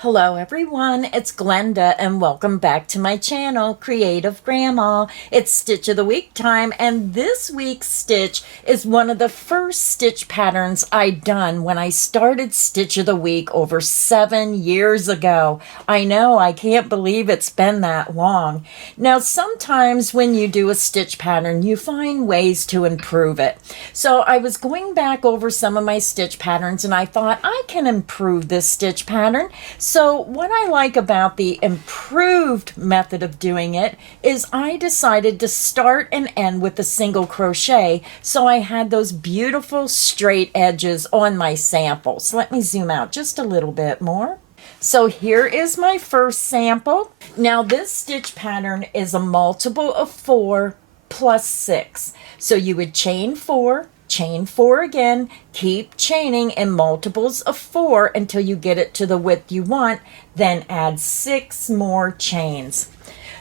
Hello everyone, it's Glenda and welcome back to my channel, Creative Grandma. It's Stitch of the Week time, and this week's stitch is one of the first stitch patterns I done when I started Stitch of the Week over 7 years ago. I know, I can't believe it's been that long. Now sometimes when you do a stitch pattern, you find ways to improve it. So I was going back over some of my stitch patterns and I thought I can improve this stitch pattern. So what I like about the improved method of doing it is I decided to start and end with a single crochet, so I had those beautiful straight edges on my sample. So let me zoom out just a little bit more. So here is my first sample. Now this stitch pattern is a multiple of 4 plus 6. So you would chain 4, chain 4 again, keep chaining in multiples of 4 until you get it to the width you want, then add 6 more chains.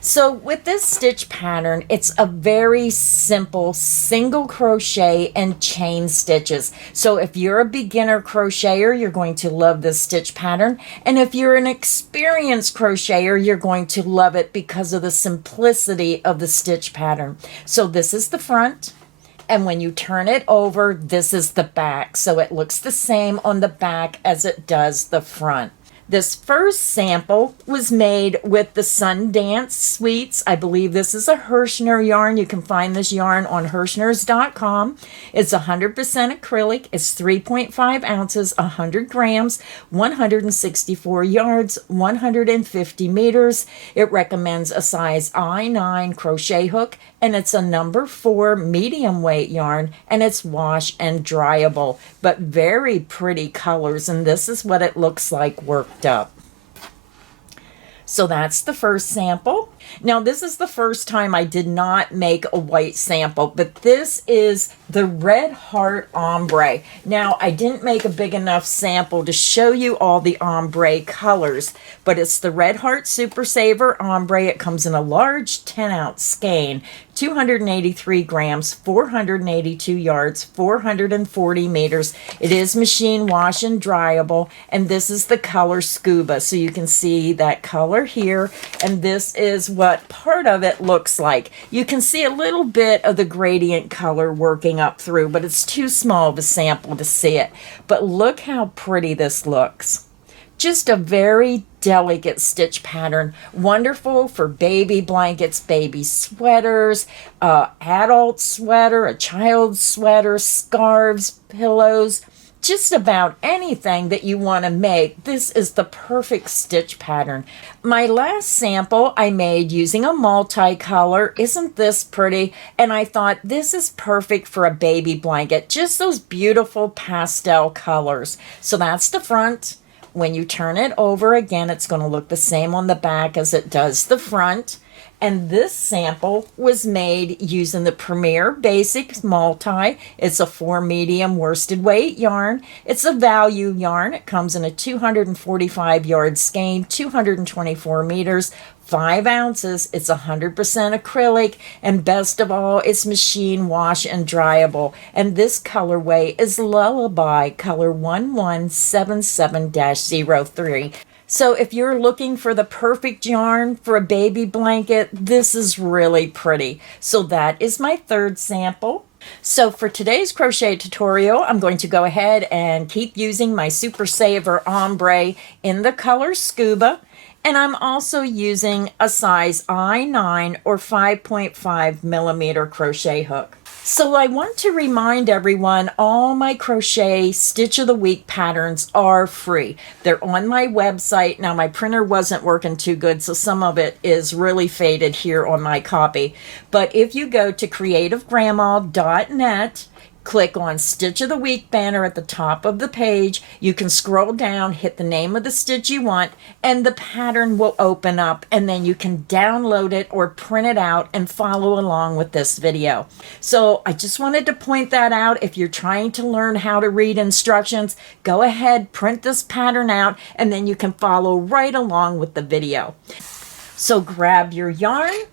So with this stitch pattern, it's a very simple single crochet and chain stitches. So if you're a beginner crocheter, you're going to love this stitch pattern. And if you're an experienced crocheter, you're going to love it because of the simplicity of the stitch pattern. So this is the front. And when you turn it over, this is the back. So it looks the same on the back as it does the front. This first sample was made with the Sundance Sweets. I believe this is a Hirschner yarn. You can find this yarn on Hirschners.com. It's 100% acrylic. It's 3.5 ounces, 100 grams, 164 yards, 150 meters. It recommends a size I9 crochet hook, and it's a number 4 medium weight yarn, and it's wash and dryable, but very pretty colors, and this is what it looks like worked up. So that's the first sample. Now this is the first time I did not make a white sample, but this is the Red Heart Ombre. Now I didn't make a big enough sample to show you all the ombre colors, but it's the Red Heart Super Saver Ombre. It comes in a large 10-ounce skein, 283 grams, 482 yards, 440 meters. It is machine wash and dryable, and this is the color Scuba. So you can see that color here, and this is what part of it looks like. You can see a little bit of the gradient color working up through, but it's too small of a sample to see it. But look how pretty this looks. Just a very delicate stitch pattern, wonderful for baby blankets, baby sweaters, adult sweater, a child's sweater, scarves, pillows, just about anything that you want to make. This is the perfect stitch pattern. My last sample I made using a multicolor. Isn't this pretty? And I thought this is perfect for a baby blanket, just those beautiful pastel colors. So that's the front. When you turn it over again, it's going to look the same on the back as it does the front. And this sample was made using the Premier Basics Multi. It's a 4 medium worsted weight yarn. It's a value yarn. It comes in a 245 yard skein, 224 meters, 5 ounces. It's 100% acrylic, and best of all, it's machine wash and dryable. And this colorway is Lullaby color 1177-03. So if you're looking for the perfect yarn for a baby blanket, this is really pretty. So that is my third sample. So for today's crochet tutorial, I'm going to go ahead and keep using my Super Saver Ombre in the color Scuba. And I'm also using a size I9 or 5.5 millimeter crochet hook. So I want to remind everyone, all my crochet Stitch of the Week patterns are free. They're on my website. Now my printer wasn't working too good, so some of it is really faded here on my copy. But if you go to creativegrandma.net, click on Stitch of the Week banner at the top of the page. You can scroll down, hit the name of the stitch you want, and the pattern will open up, and then you can download it or print it out and follow along with this video. So I just wanted to point that out. If you're trying to learn how to read instructions, go ahead, print this pattern out, and then you can follow right along with the video. So grab your yarn,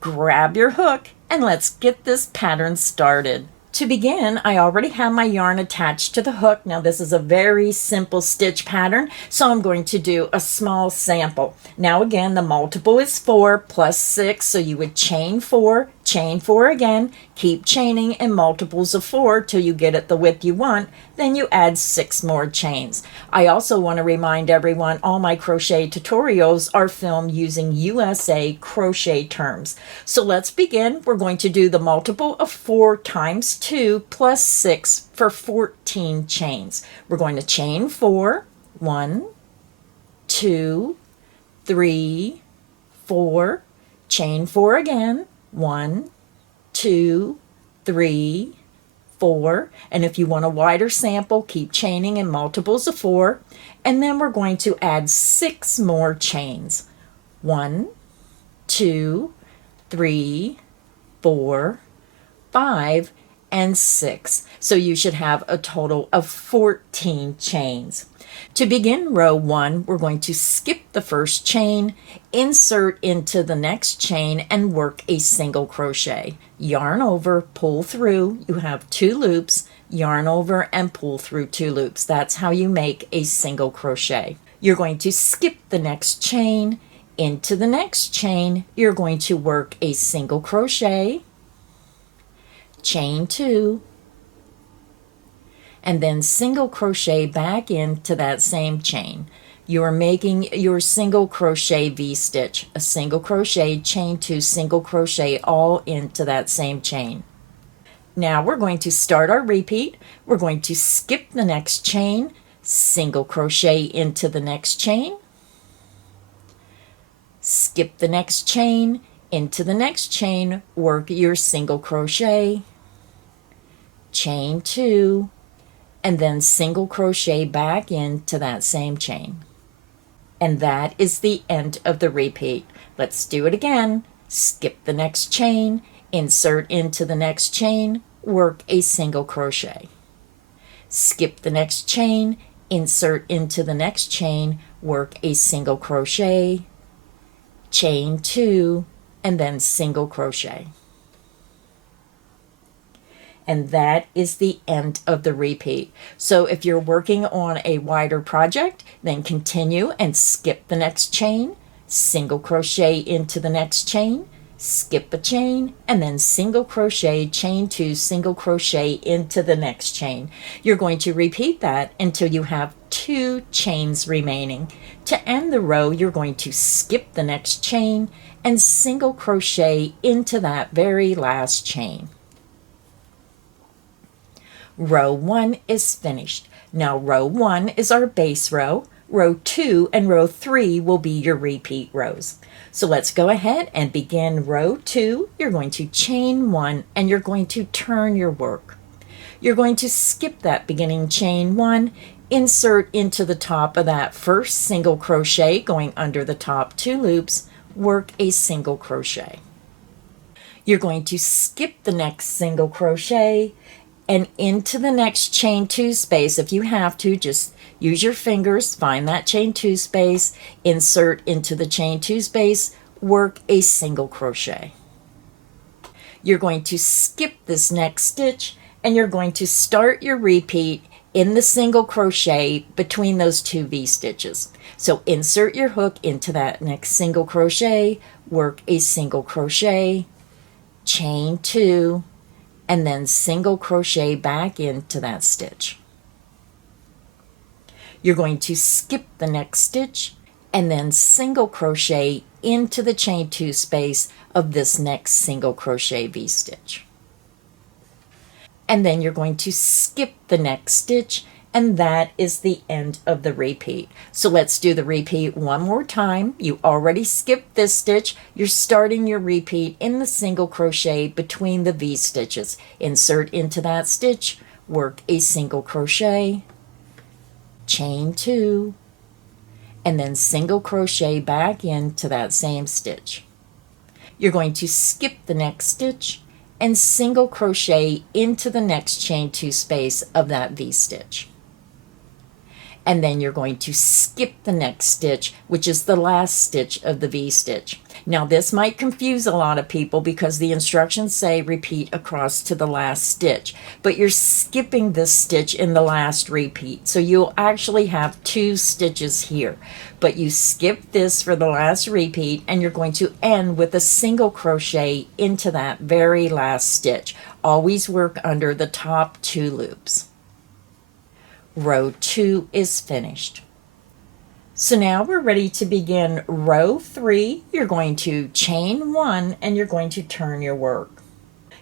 grab your hook, and let's get this pattern started. To begin, I already have my yarn attached to the hook. Now this is a very simple stitch pattern, so I'm going to do a small sample. Now again, the multiple is 4 plus 6, so you would chain 4 again, keep chaining in multiples of 4 till you get it the width you want, then you add 6 more chains. I also want to remind everyone all my crochet tutorials are filmed using USA crochet terms. So let's begin. We're going to do the multiple of 4 times 2 plus 6 for 14 chains. We're going to chain 4, 1, 2, 3, 4, chain 4 again, 1, 2, 3, 4, and if you want a wider sample, keep chaining in multiples of 4, and then we're going to add 6 more chains. 1, 2, 3, 4, 5, and 6. So you should have a total of 14 chains. To begin row 1, we're going to skip the first chain, insert into the next chain, and work a single crochet. Yarn over, pull through. You have 2 loops, yarn over, and pull through 2 loops. That's how you make a single crochet. You're going to skip the next chain, into the next chain. You're going to work a single crochet, chain 2, and then single crochet back into that same chain. You are making your single crochet V-stitch, a single crochet, chain 2, single crochet, all into that same chain. Now we're going to start our repeat. We're going to skip the next chain, single crochet into the next chain, skip the next chain, into the next chain, work your single crochet, chain 2, and then single crochet back into that same chain. And that is the end of the repeat. Let's do it again. Skip the next chain, insert into the next chain, work a single crochet. Skip the next chain, insert into the next chain, work a single crochet, chain 2, and then single crochet. And that is the end of the repeat. So if you're working on a wider project, then continue and skip the next chain, single crochet into the next chain, skip a chain, and then single crochet, chain 2, single crochet into the next chain. You're going to repeat that until you have 2 chains remaining. To end the row, you're going to skip the next chain and single crochet into that very last chain. Row 1 is finished. Now row 1 is our base row. Row 2 and row 3 will be your repeat rows. So let's go ahead and begin row 2. You're going to chain 1 and you're going to turn your work. You're going to skip that beginning chain 1, insert into the top of that first single crochet going under the top 2 loops, work a single crochet. You're going to skip the next single crochet and into the next chain 2 space. If you have to, just use your fingers, find that chain 2 space, insert into the chain 2 space, work a single crochet. You're going to skip this next stitch and you're going to start your repeat in the single crochet between those 2 V-stitches. So insert your hook into that next single crochet, work a single crochet, chain 2, and then single crochet back into that stitch. You're going to skip the next stitch and then single crochet into the chain 2 space of this next single crochet V-stitch. And then you're going to skip the next stitch, and that is the end of the repeat. So let's do the repeat one more time. You already skipped this stitch. You're starting your repeat in the single crochet between the V stitches. Insert into that stitch, work a single crochet, chain 2, and then single crochet back into that same stitch. You're going to skip the next stitch and single crochet into the next chain 2 space of that V stitch. And then you're going to skip the next stitch, which is the last stitch of the V stitch. Now this might confuse a lot of people because the instructions say repeat across to the last stitch, but you're skipping this stitch in the last repeat. So you'll actually have 2 stitches here, but you skip this for the last repeat and you're going to end with a single crochet into that very last stitch. Always work under the top 2 loops. Row 2 is finished. So now we're ready to begin row 3. You're going to chain 1 and you're going to turn your work.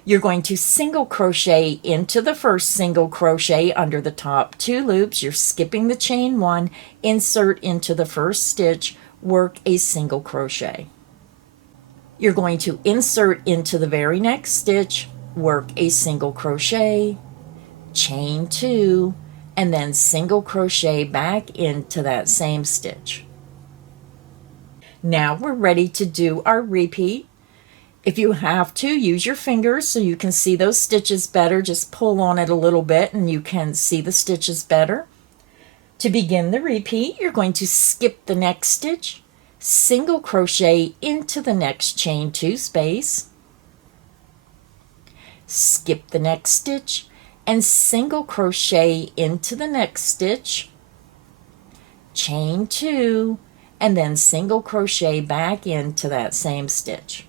You're going to single crochet into the first single crochet under the top 2 loops. You're skipping the chain 1, insert into the first stitch, work a single crochet. You're going to insert into the very next stitch, work a single crochet, chain 2, and then single crochet back into that same stitch. Now we're ready to do our repeat. If you have to, use your fingers so you can see those stitches better. Just pull on it a little bit and you can see the stitches better. To begin the repeat, you're going to skip the next stitch, single crochet into the next chain 2 space, skip the next stitch, and single crochet into the next stitch, chain 2, and then single crochet back into that same stitch.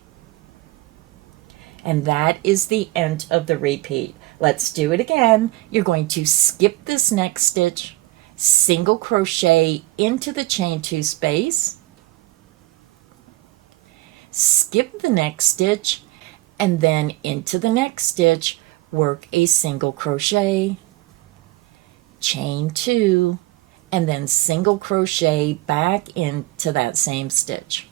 And that is the end of the repeat. Let's do it again. You're going to skip this next stitch, single crochet into the chain 2 space, skip the next stitch, and then into the next stitch, work a single crochet, chain 2, and then single crochet back into that same stitch.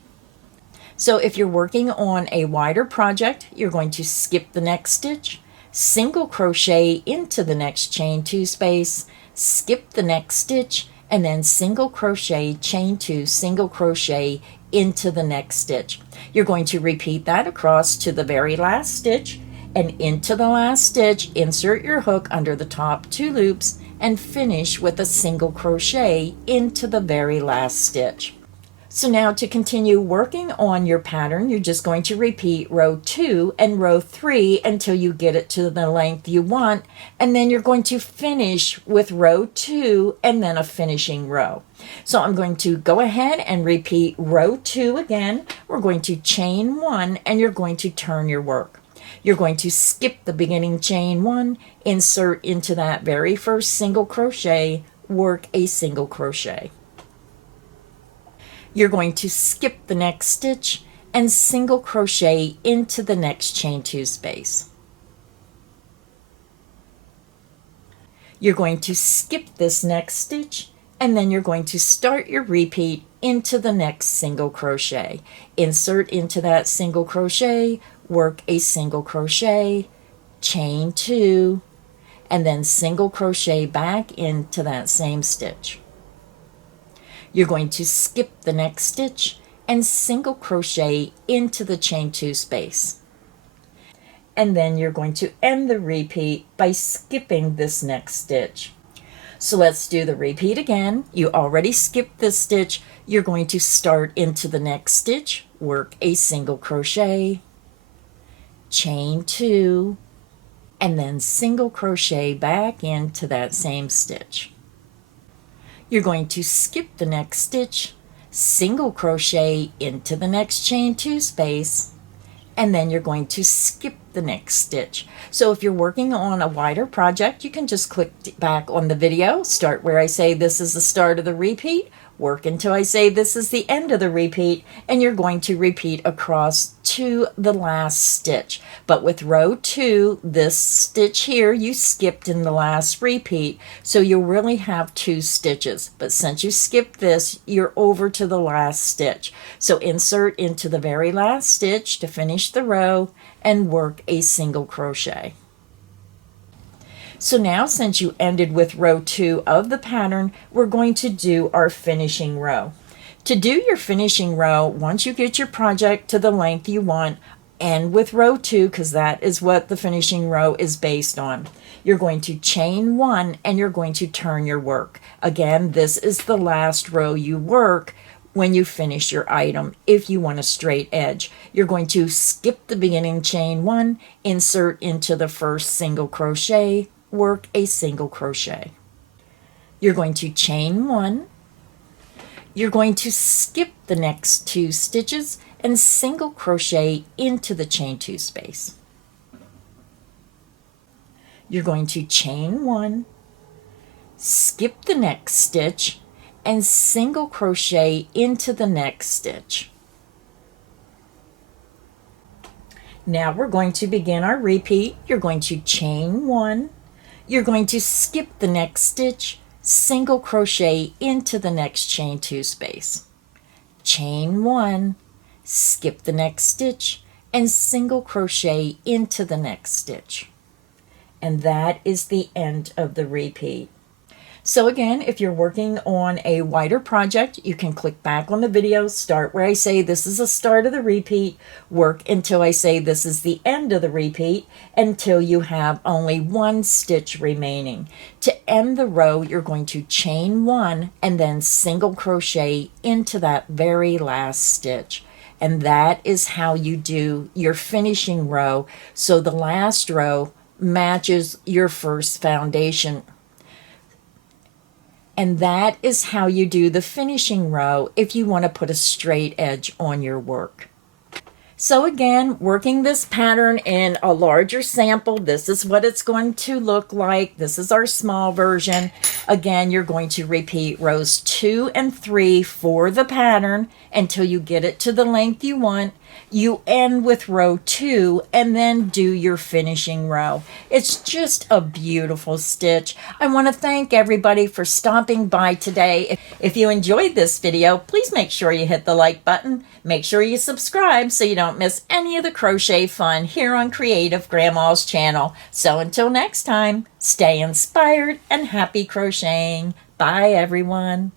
So if you're working on a wider project, you're going to skip the next stitch, single crochet into the next chain 2 space, skip the next stitch, and then single crochet, chain 2, single crochet into the next stitch. You're going to repeat that across to the very last stitch, and into the last stitch, insert your hook under the top 2 loops and finish with a single crochet into the very last stitch. So now to continue working on your pattern, you're just going to repeat row 2 and row 3 until you get it to the length you want, and then you're going to finish with row 2 and then a finishing row. So I'm going to go ahead and repeat row 2 again. We're going to chain 1 and you're going to turn your work. You're going to skip the beginning chain 1, insert into that very first single crochet, work a single crochet. You're going to skip the next stitch and single crochet into the next chain 2 space. You're going to skip this next stitch and then you're going to start your repeat into the next single crochet. Insert into that single crochet, work a single crochet, chain 2, and then single crochet back into that same stitch. You're going to skip the next stitch and single crochet into the chain 2 space. And then you're going to end the repeat by skipping this next stitch. So let's do the repeat again. You already skipped this stitch. You're going to start into the next stitch, work a single crochet, chain 2, and then single crochet back into that same stitch. You're going to skip the next stitch, single crochet into the next chain 2 space, and then you're going to skip the next stitch. So if you're working on a wider project, you can just click back on the video, start where I say this is the start of the repeat, work until I say this is the end of the repeat, and you're going to repeat across to the last stitch. But with row 2, this stitch here you skipped in the last repeat, so you'll really have 2 stitches. But since you skipped this, you're over to the last stitch. So insert into the very last stitch to finish the row and work a single crochet. So now, since you ended with row 2 of the pattern, we're going to do our finishing row. To do your finishing row, once you get your project to the length you want, end with row 2 because that is what the finishing row is based on. You're going to chain 1 and you're going to turn your work. Again, this is the last row you work. when you finish your item. If you want a straight edge, you're going to skip the beginning chain 1, insert into the first single crochet, work a single crochet. You're going to chain 1. You're going to skip the next 2 stitches and single crochet into the chain 2 space. You're going to chain 1, skip the next stitch, and single crochet into the next stitch. Now we're going to begin our repeat. You're going to chain 1, you're going to skip the next stitch, single crochet into the next chain 2 space. Chain 1, skip the next stitch, and single crochet into the next stitch. And that is the end of the repeat. So again, if you're working on a wider project, you can click back on the video, start where I say this is the start of the repeat, work until I say this is the end of the repeat, until you have only 1 stitch remaining. To end the row, you're going to chain 1 and then single crochet into that very last stitch. And that is how you do your finishing row, so the last row matches your first foundation. And that is how you do the finishing row if you want to put a straight edge on your work. So again, working this pattern in a larger sample, this is what it's going to look like. This is our small version. Again, you're going to repeat rows 2 and 3 for the pattern until you get it to the length you want. You end with row 2 and then do your finishing row. It's just a beautiful stitch. I want to thank everybody for stopping by today. If you enjoyed this video, please make sure you hit the like button. Make sure you subscribe so you don't miss any of the crochet fun here on Creative Grandma's channel. So until next time, stay inspired and happy crocheting. Bye everyone.